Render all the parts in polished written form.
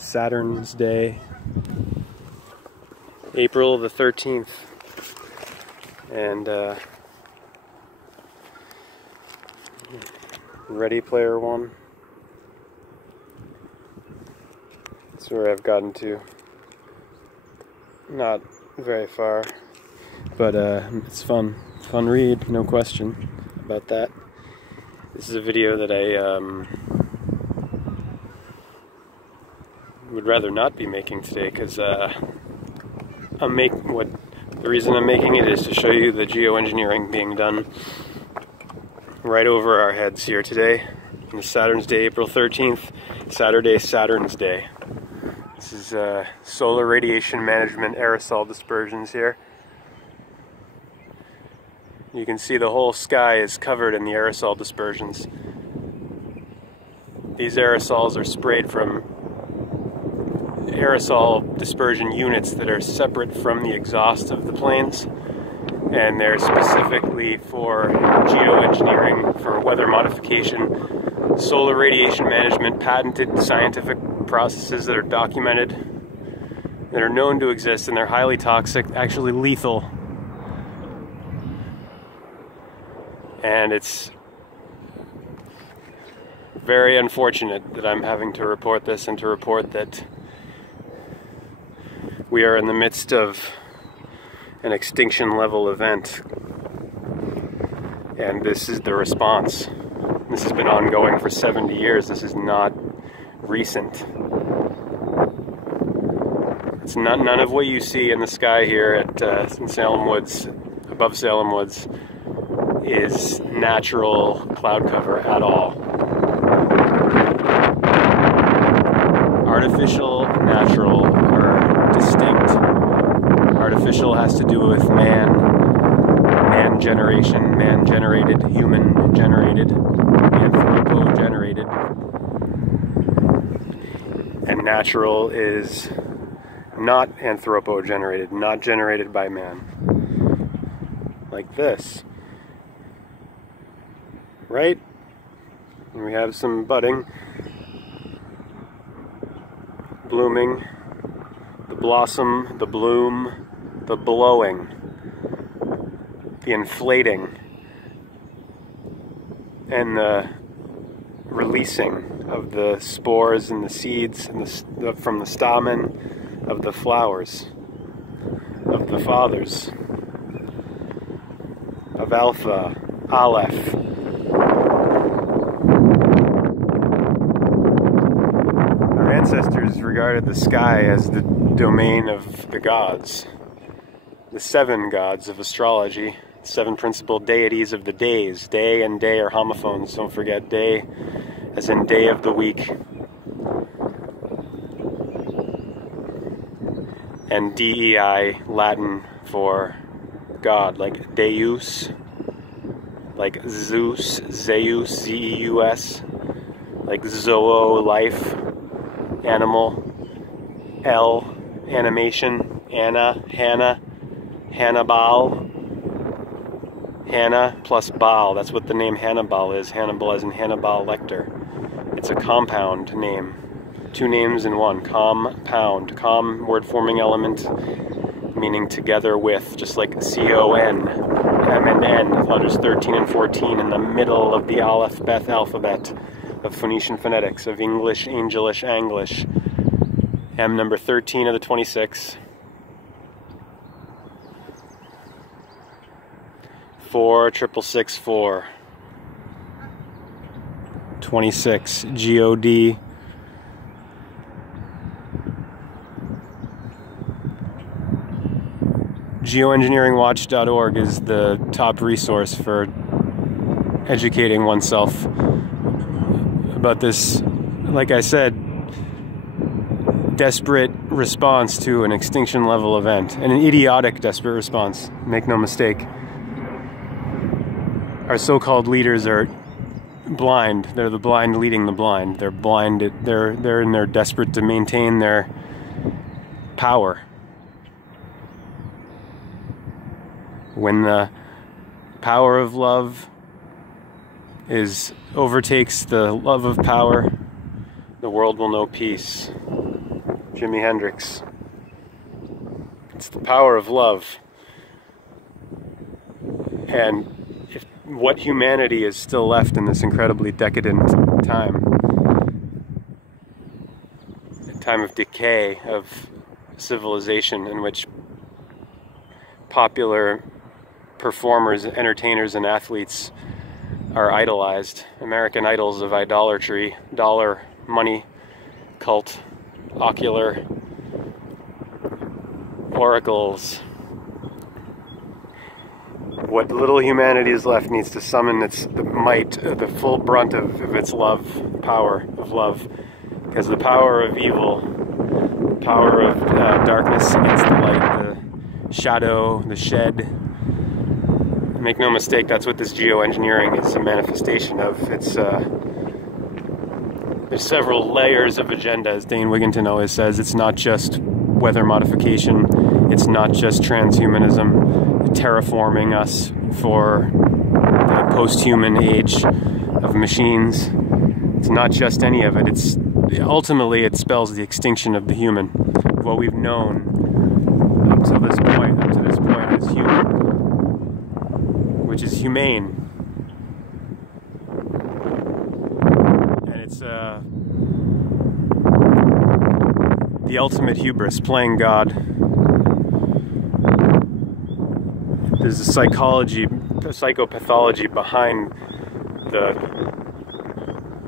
Saturn's Day, April the 13th, and Ready Player One. That's where I've gotten to. Not very far, but it's fun read, no question about that. This is a video that I would rather not be making today, because the reason I'm making it is to show you the geoengineering being done right over our heads here today. On Saturn's Day, April 13th, Saturday, Saturn's Day. This is solar radiation management aerosol dispersions here. You can see the whole sky is covered in the aerosol dispersions. These aerosols are sprayed from aerosol dispersion units that are separate from the exhaust of the planes, and they're specifically for geoengineering, for weather modification, solar radiation management, patented scientific processes that are documented, that are known to exist, and they're highly toxic, actually lethal. And it's very unfortunate that I'm having to report this, and to report that we are in the midst of an extinction level event. And this is the response. This has been ongoing for 70 years. This is not recent. It's none of what you see in the sky here at in Salem Woods, above Salem Woods, is natural cloud cover at all. Artificial and natural are distinct. Artificial has to do with man generation, man-generated, human-generated, anthropo-generated. And natural is not anthropo-generated, not generated by man. Like this. Right? And we have some budding, blooming, the blossom, the bloom, the blowing, the inflating, and the releasing of the spores and the seeds and from the stamen of the flowers, of the fathers, of Alpha, Aleph. Our ancestors regarded the sky as the domain of the gods, the 7 gods of astrology, 7 principal deities of the days. Day and day are homophones, don't forget day as in day of the week. And DEI, Latin for God, like Deus, like Zeus, Zeus, Z-E-U-S, like Zoo, life, animal, L, animation, Anna, Hannah, Hannibal, Hannah plus Baal. That's what the name Hannibal is. Hannibal as in Hannibal Lecter. It's a compound name. 2 names in one. Compound. Com, word forming element, meaning together with, just like C-O-N, M and N, letters 13 and 14 in the middle of the Aleph Beth alphabet of Phoenician phonetics, of English, Angelish, Anglish. M number 13 of the 26. 46664. 26. G-O-D. Geoengineeringwatch.org is the top resource for educating oneself about this, like I said, desperate response to an extinction level event, and an idiotic desperate response, make no mistake. Our so-called leaders are blind. They're the blind leading the blind. They're blinded. They're in their desperate to maintain their power. When the power of love overtakes the love of power, the world will know peace. Jimi Hendrix. It's the power of love. And if what humanity is still left in this incredibly decadent time, a time of decay, of civilization, in which popular performers, entertainers, and athletes are idolized. American idols of idolatry, dollar, money, cult, ocular, oracles. What little humanity is left needs to summon the might, the full brunt of its love, power of love. Because the power of evil, the power of darkness against the light, the shadow, the shed. Make no mistake, that's what this geoengineering is a manifestation of. It's there's several layers of agenda, as Dane Wigington always says. It's not just weather modification, it's not just transhumanism, terraforming us for the post-human age of machines. It's not just any of it. It's ultimately it spells the extinction of the human, what we've known up to this point as human, which is humane. And it's the ultimate hubris, playing God. There's a psychopathology behind the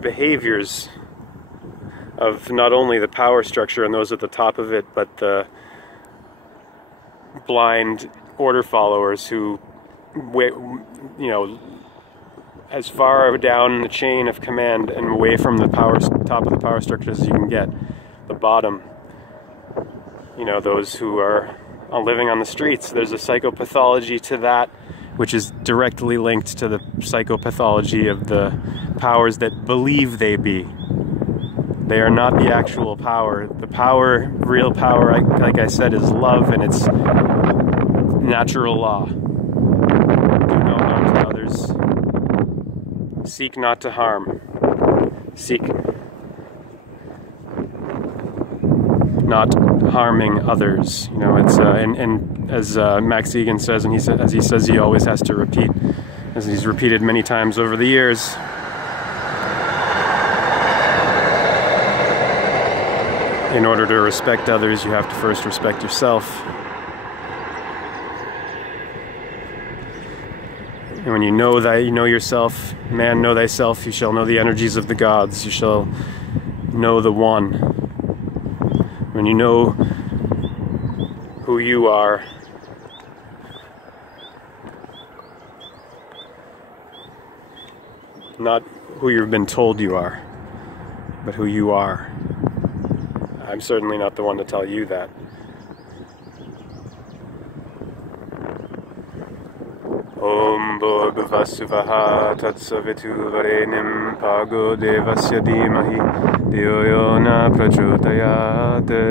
behaviors of not only the power structure and those at the top of it, but the blind order followers who, you know, as far down the chain of command and away from the top of the power structures as you can get, the bottom. You know, those who are living on the streets. There's a psychopathology to that, which is directly linked to the psychopathology of the powers that believe they be. They are not the actual power. The power, real power, like I said, is love, and it's natural law. Do no harm to others. Seek not to harm. Seek not harming others. You know, it's and as Max Egan says, and as he says he always has to repeat, as he's repeated many times over the years, in order to respect others, you have to first respect yourself. And when you know yourself, man, know thyself, you shall know the energies of the gods, you shall know the one. When you know who you are, not who you've been told you are, but who you are. I'm certainly not the one to tell you that. Om Bhurbhuvah Suvah Tatsavitu Varenyam Bhargo Devasya Dhimahi Dhiyo Yo Na Prachodayate.